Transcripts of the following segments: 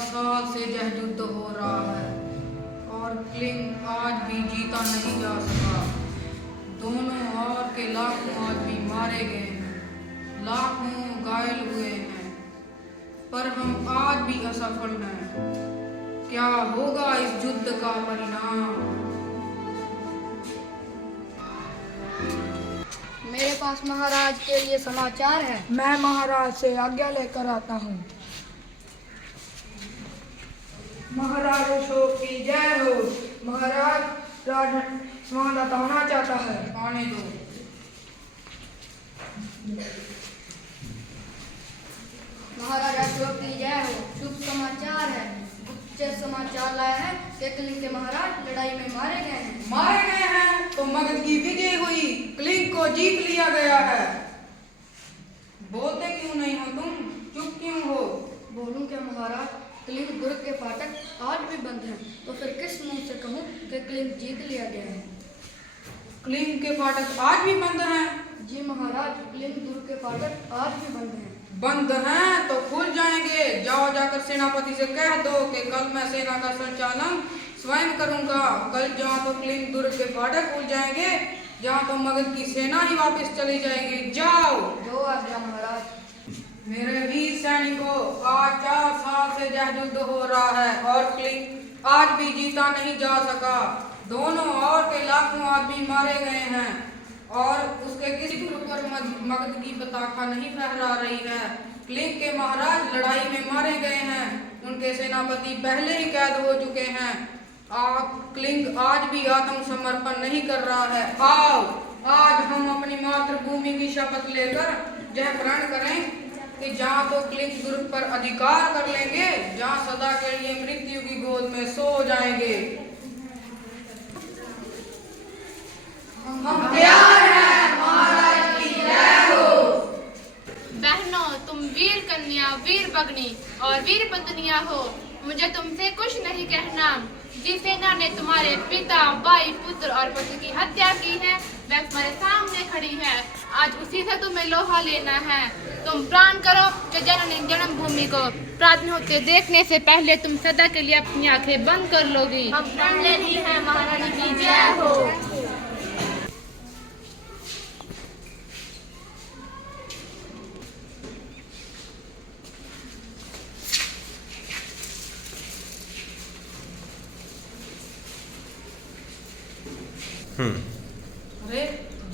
साल से जहजुद्द हो रहा है और क्लिंग आज भी जीता नहीं जा सका। दोनों ओर के लाखों आदमी मारे गए हैं, लाखों घायल हुए हैं, पर हम आज भी असफल हैं। क्या होगा इस युद्ध का परिणाम? मेरे पास महाराज के लिए समाचार है। मैं महाराज से आज्ञा लेकर आता हूँ। महाराज अशोक की जय हो। महाराज राजा संवाददाता होना चाहता है। आने दो। महाराज अशोक की जय हो। शुभ समाचार है। गुप्तचर समाचार लाया है कि क्लिंग के महाराज लड़ाई में मारे गए हैं। मारे गए हैं तो मगध की विजय हुई, क्लिंग को जीत लिया गया है। बोलते क्यों नहीं हो तुम? चुप क्यों हो? बोलूं क्या महाराज? क्लिंग दुर्ग के फाटक आज भी बंद हैं, तो फिर किस मुंह से कहूं कि क्लिंग जीत लिया गया है? क्लिंग के फाटक आज भी बंद हैं? जी महाराज, क्लिंग दुर्ग के फाटक आज भी बंद हैं। बंद हैं तो खुल जाएंगे। जाओ जाकर सेनापति से कह दो कि कल मैं सेना का संचालन स्वयं करूंगा। कल जहाँ तो क्लिंग दुर्ग के फाटक खुल जाएंगे, जहाँ तो मगध की सेना ही वापस चली जाएगी। जाओ। जो आज्ञा महाराज। मेरे वीर सैनिकों, आज 4 साल से जहजुद्द हो रहा है और क्लिंग आज भी जीता नहीं जा सका। दोनों ओर के लाखों आदमी मारे गए हैं और उसके किसी पर मगध की पताका नहीं फहरा रही है। क्लिंग के महाराज लड़ाई में मारे गए हैं, उनके सेनापति पहले ही कैद हो चुके हैं। क्लिंग आज भी आत्मसमर्पण नहीं कर रहा है। आओ, आज हम अपनी मातृभूमि की शपथ लेकर यह प्रण करें कि जहाँ तो क्लिंग दुर्ग पर अधिकार कर लेंगे, जहाँ सदा के लिए मृत्यु की गोद में सो जाएंगे। हम तैयार हैं। महाराज की जय हो। बहनों, तुम वीर कन्या, वीर भगनी और वीर पत्नियां हो। मुझे तुमसे कुछ नहीं कहना। जिस सेना ने तुम्हारे पिता, भाई, पुत्र और पति की हत्या की है, वह तुम्हारे सामने खड़ी है। आज उसी से तुम्हें लोहा लेना है। तुम प्राण करो कि जननी जन्मभूमि को प्रार्थना होते देखने से पहले तुम सदा के लिए अपनी आंखें बंद कर लोगी। हम प्रण ले रही हैं। महारानी की जय हो। अरे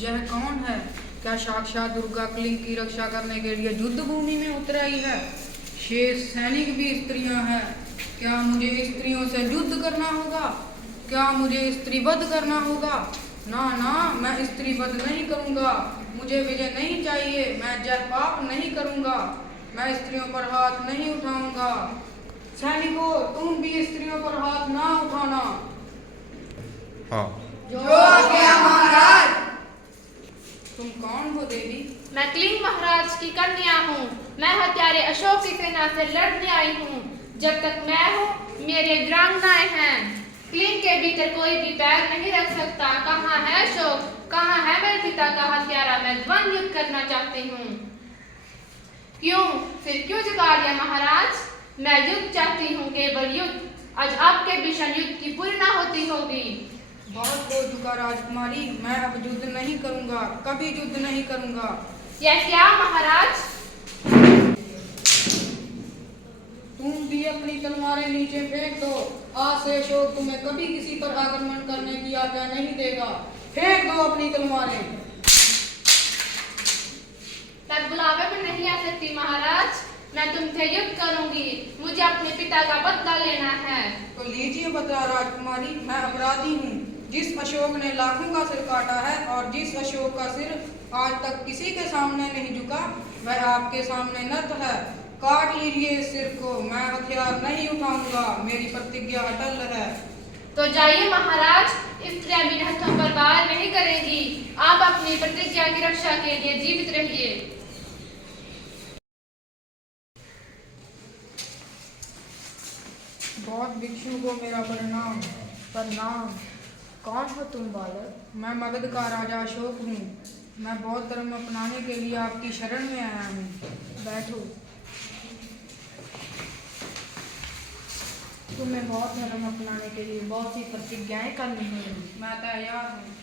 यह कौन है? क्या साक्षात दुर्गा क्लिंग की रक्षा करने के लिए युद्ध भूमि में उतर आई है? शेष सैनिक भी स्त्रियां हैं। क्या मुझे स्त्रियों से युद्ध करना होगा? क्या मुझे स्त्रीवध करना होगा? ना ना, मैं स्त्रीवध नहीं करूंगा। मुझे विजय नहीं चाहिए। मैं जय पाप नहीं करूंगा। मैं स्त्रियों पर हाथ नहीं उठाऊंगा। सैनिकों, तुम भी स्त्रियों पर हाथ ना उठाना। हाँ। जो आज्ञा महाराज। तुम कौन हो देवी? मैं क्लिंग महाराज की कन्या हूँ। मैं हत्यारे अशोक की सेना से लड़ने आई हूँ। जब तक मैं हूँ, मेरे वीरांगनाएं हैं। क्लिंग के भीतर कोई भी पैर नहीं रख सकता। कहाँ है अशोक? कहाँ है मेरे पिता का हत्यारा? मैं द्वंद्व युद्ध करना चाहती हूँ। क्यों? फिर क्यों जगा लिया महाराज? मैं युद्ध चाहती हूँ, केवल युद्ध। आज आपके भीषण युद्ध की पूरी ना होती होगी। बहुत हो चुका राजकुमारी। मैं अब युद्ध नहीं करूंगा, कभी युद्ध नहीं करूंगा। यह क्या महाराज? तुम भी अपनी तलवारें नीचे फेंक दो। आज से अशोक तुम्हें कभी किसी पर आक्रमण करने की आज्ञा नहीं देगा। फेंक दो अपनी तलवारें। तब बुलावे पर नहीं आ सकती महाराज। मैं तुमसे युद्ध करूंगी। मुझे अपने पिता का बदला लेना है। तो लीजिए बदला राजकुमारी। मैं अपराधी हूँ। जिस अशोक ने लाखों का सिर काटा है और जिस अशोक का सिर आज तक किसी के सामने नहीं झुका, वह आपके सामने नत है। काट लीजिए इस सिर को। मैं हथियार नहीं उठाऊंगा। मेरी प्रतिज्ञा अटल है। तो जाइए महाराज। स्त्रियां बिना हथों पर वार नहीं करेंगी। आप अपनी प्रतिज्ञा की रक्षा के लिए जीवित रहिए। बहुत भिक्षु को मेरा प्रणाम। प्रणाम। कौन हो तुम बालक? मैं मगध का राजा अशोक हूँ। मैं बौद्ध धर्म अपनाने के लिए आपकी शरण में आया हूँ। बैठो। तुम्हें बौद्ध धर्म अपनाने के लिए बहुत सी प्रतिज्ञाएं करनी होंगी। मैं तैयार हूँ।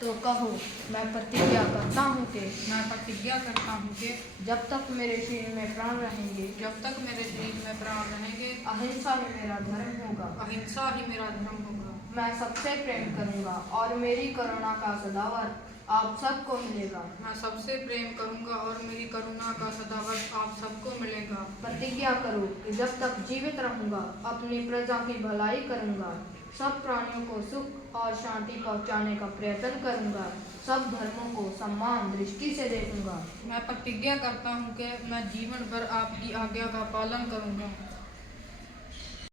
तो कहो। मैं प्रतिज्ञा करता हूँ कि मैं प्रतिज्ञा करता हूँ कि जब तक मेरे शरीर में प्राण रहेंगे, जब तक मेरे शरीर में प्राण रहेंगे, अहिंसा ही मेरा धर्म होगा। अहिंसा ही मेरा धर्म होगा। मैं सबसे प्रेम करूंगा और मेरी करुणा का सदावर आप सबको मिलेगा। मैं सबसे प्रेम करूंगा और मेरी करुणा का सदावर्त आप सबको मिलेगा। प्रतिज्ञा करो कि जब तक जीवित रहूंगा अपनी प्रजा की भलाई करूंगा, सब प्राणियों को सुख और शांति पहुंचाने का प्रयत्न करूंगा, सब धर्मों को सम्मान दृष्टि से देखूंगा। मैं प्रतिज्ञा करता हूँ कि मैं जीवन भर आपकी आज्ञा का पालन करूंगा।